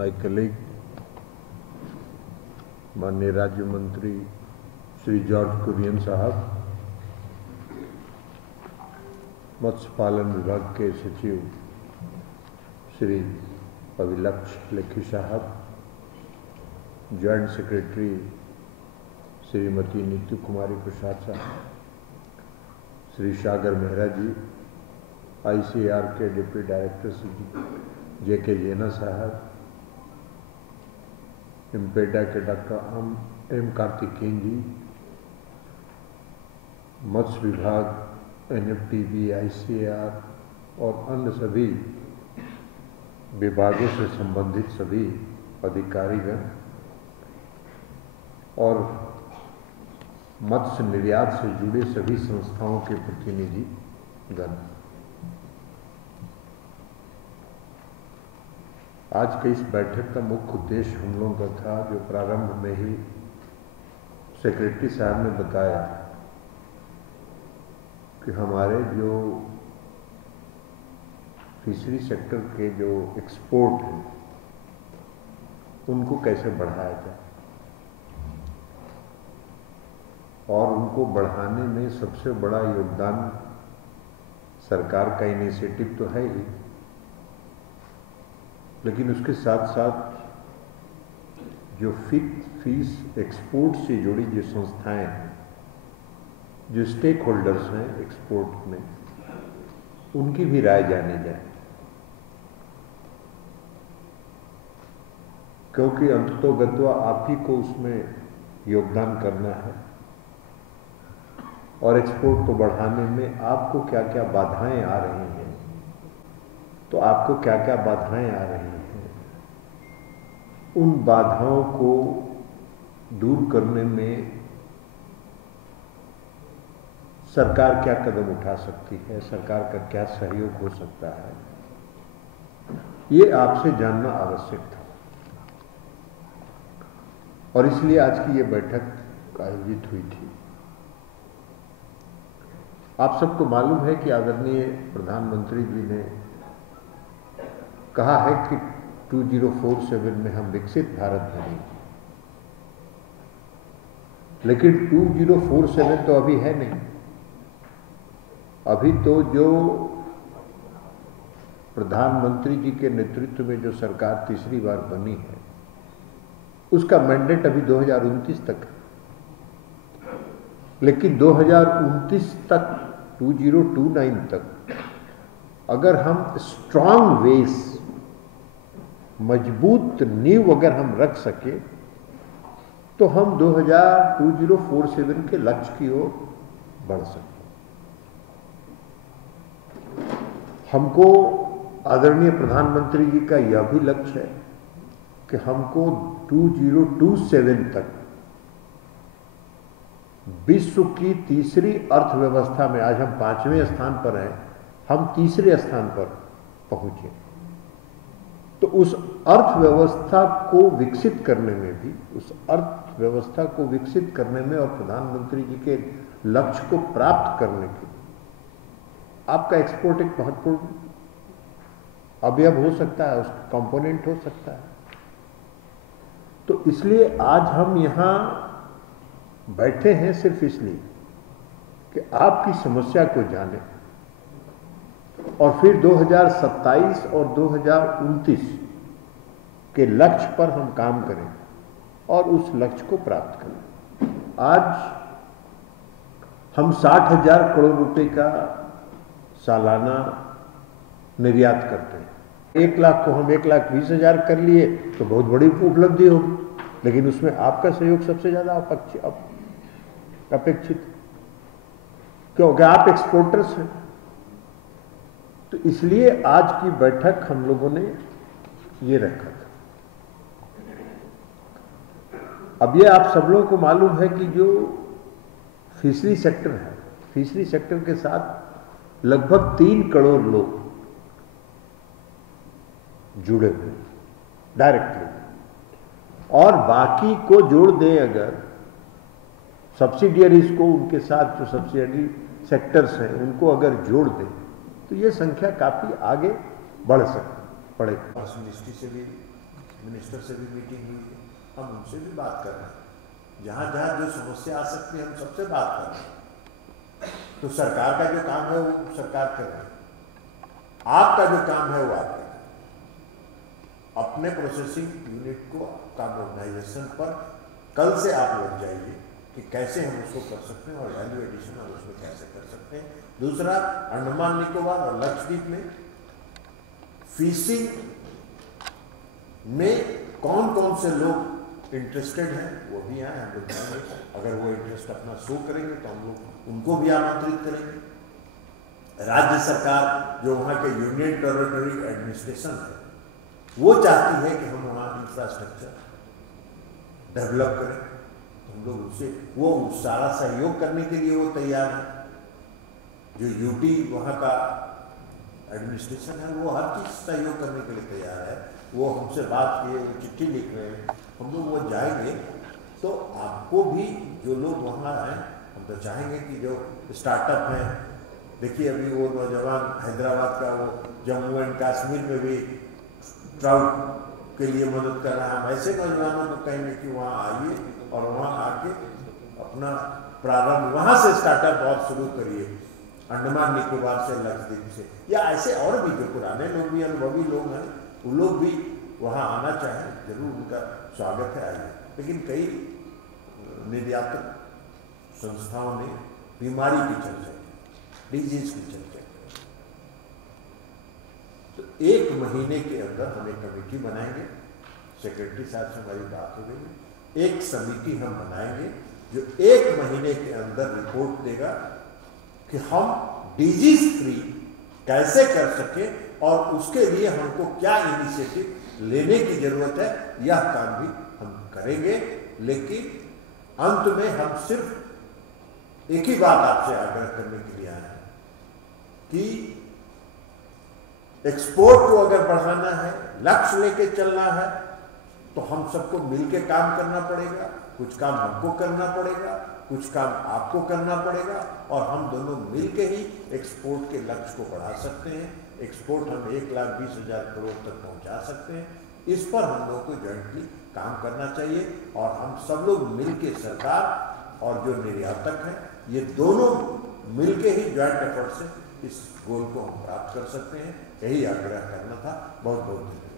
my colleague, माननीय राज्य मंत्री श्री जॉर्ज कुरियन साहब, मत्स्य पालन विभाग के सचिव श्री अभिलक्ष्य लेखी साहब, जॉइंट सेक्रेटरी श्रीमती नीतू कुमारी प्रसाद साहब, श्री सागर मेहरा जी, ICAR के डिप्टी डायरेक्टर श्री JK जेना साहब, इम्पेडा के डॉक्टर M कार्तिकेयन जी, मत्स्य विभाग, NFTB, ICAR और अन्य सभी विभागों से संबंधित सभी अधिकारीगण और मत्स्य निर्यात से जुड़े सभी संस्थाओं के प्रतिनिधिगण, आज की इस बैठक का मुख्य उद्देश्य हम लोगों का था, जो प्रारंभ में ही सेक्रेटरी साहब ने बताया कि हमारे जो फिशरी सेक्टर के जो एक्सपोर्ट हैं उनको कैसे बढ़ाया जाए, और उनको बढ़ाने में सबसे बड़ा योगदान सरकार का इनिशिएटिव तो है ही, लेकिन उसके साथ साथ जो फिश एक्सपोर्ट से जुड़ी जो संस्थाएं हैं, जो स्टेक होल्डर्स हैं एक्सपोर्ट में, उनकी भी राय जानी जाए, क्योंकि अंततोगत्वा आप ही को उसमें योगदान करना है और एक्सपोर्ट को बढ़ाने में आपको क्या क्या बाधाएं आ रही हैं, तो आपको क्या क्या बाधाएं आ रही हैं, उन बाधाओं को दूर करने में सरकार क्या कदम उठा सकती है, सरकार का क्या सहयोग हो सकता है, ये आपसे जानना आवश्यक था। और इसलिए आज की ये बैठक आयोजित हुई थी। आप सबको मालूम है कि आदरणीय प्रधानमंत्री जी ने कहा है कि 2047 में हम विकसित भारत बनेंगे, लेकिन 2047 तो अभी है नहीं। अभी तो जो प्रधानमंत्री जी के नेतृत्व में जो सरकार तीसरी बार बनी है, उसका मैंडेट अभी 2029 तक है, लेकिन 2029 तक 2029 तक अगर हम स्ट्रांग बेस, मजबूत नींव अगर हम रख सके, तो हम 2047 के लक्ष्य की ओर बढ़ सकते। हमको आदरणीय प्रधानमंत्री जी का यह भी लक्ष्य है कि हमको 2027 तक विश्व की तीसरी अर्थव्यवस्था में, आज हम 5वें स्थान पर हैं, हम तीसरे स्थान पर पहुंचे, तो उस अर्थव्यवस्था को विकसित करने में भी, उस अर्थव्यवस्था को विकसित करने में और प्रधानमंत्री जी के लक्ष्य को प्राप्त करने के लिए आपका एक्सपोर्ट एक महत्वपूर्ण अवयव हो सकता है, उसका कंपोनेंट हो सकता है। तो इसलिए आज हम यहां बैठे हैं सिर्फ इसलिए कि आपकी समस्या को जानें और फिर 2027 और 2029 के लक्ष्य पर हम काम करें और उस लक्ष्य को प्राप्त करें। आज हम 60,000 करोड़ रुपए का सालाना निर्यात करते हैं। 1 लाख को हम 1,20,000 कर लिए तो बहुत बड़ी उपलब्धि होगी, लेकिन उसमें आपका सहयोग सबसे ज्यादा अपेक्षित, क्योंकि आप एक्सपोर्टर्स हैं। तो इसलिए आज की बैठक हम लोगों ने ये रखा था। अब ये आप सब लोगों को मालूम है कि जो फिशरी सेक्टर है, फिशरी सेक्टर के साथ लगभग 3 करोड़ लोग जुड़े हुए डायरेक्टली, और बाकी को जोड़ दें अगर सब्सिडियरीज को, उनके साथ जो सब्सिडियरी सेक्टर्स हैं उनको अगर जोड़ दें तो ये संख्या काफी आगे बढ़ सकती पड़ेगी। दृष्टि से भी मिनिस्टर से भी मीटिंग हुई है, हम उनसे भी बात कर रहे हैं, जहाँ जहाँ जो समस्या आ सकती है हम सबसे बात कर रहे हैं। तो सरकार का जो काम है वो सरकार कर रही है, आपका जो काम है वो आप कर रहे हैं। अपने प्रोसेसिंग यूनिट को का मॉडर्नाइजेशन पर कल से आप लग जाइए कि कैसे हम उसको कर सकते हैं और वैल्यू एडिशन हम उसको कैसे कर सकते हैं। दूसरा, अंडमान निकोबार और लक्षद्वीप में फिशिंग में कौन कौन से लोग इंटरेस्टेड हैं वो भी आए, हम लोग जाएंगे। अगर वो इंटरेस्ट अपना शो करेंगे तो हम लोग उनको भी आमंत्रित करेंगे। राज्य सरकार जो वहाँ के यूनियन टेरिटरी एडमिनिस्ट्रेशन है वो चाहती है कि हम वहाँ इंफ्रास्ट्रक्चर डेवलप करें, तो हम लोग उससे वो सारा सहयोग करने के लिए वो तैयार है। जो यूटी वहाँ का एडमिनिस्ट्रेशन है वो हर चीज़ सहयोग करने के लिए तैयार है। वो हमसे बात किए, वो चिट्ठी लिख रहे हैं, हम लोग वो जाएंगे। तो आपको भी जो लोग वहाँ हैं, हम तो चाहेंगे कि जो स्टार्टअप हैं, देखिए अभी वो नौजवान हैदराबाद का वो जम्मू एंड कश्मीर में भी ट्राउट के लिए मदद कर रहा है। हम ऐसे नौजवानों को कहेंगे कि वहाँ आइए और वहाँ आके अपना प्रारंभ वहाँ से स्टार्टअप और शुरू करिए, अंडमान निकोबार से, लक्षद्वीप से, या ऐसे और भी जो पुराने लोग भी अनुभवी लोग हैं वो लोग भी वहाँ आना चाहें, जरूर उनका स्वागत है, आइए। लेकिन कई निर्यातक संस्थाओं ने बीमारी की चर्चा, डिजीज की चर्चा, तो 1 महीने के अंदर हम एक कमेटी बनाएंगे। सेक्रेटरी साहब से हमारी बात हो गई, एक समिति हम बनाएंगे जो 1 महीने के अंदर रिपोर्ट देगा कि हम डिजीज फ्री कैसे कर सके और उसके लिए हमको क्या इनिशिएटिव लेने की जरूरत है, यह काम भी हम करेंगे। लेकिन अंत में हम सिर्फ एक ही बात आपसे आग्रह करने के लिए आए हैं कि एक्सपोर्ट को अगर बढ़ाना है, लक्ष्य लेके चलना है, तो हम सबको मिलके काम करना पड़ेगा। कुछ काम हमको करना पड़ेगा, कुछ काम आपको करना पड़ेगा, और हम दोनों मिलके ही एक्सपोर्ट के लक्ष्य को बढ़ा सकते हैं। एक्सपोर्ट हम 1,20,000 करोड़ तक पहुंचा सकते हैं। इस पर हम लोगों को जॉइंटली काम करना चाहिए और हम सब लोग मिलके, सरकार और जो निर्यातक हैं, ये दोनों मिलके ही जॉइंट एफर्ट से इस गोल को हम प्राप्त कर सकते हैं। यही आग्रह करना था। बहुत बहुत धन्यवाद।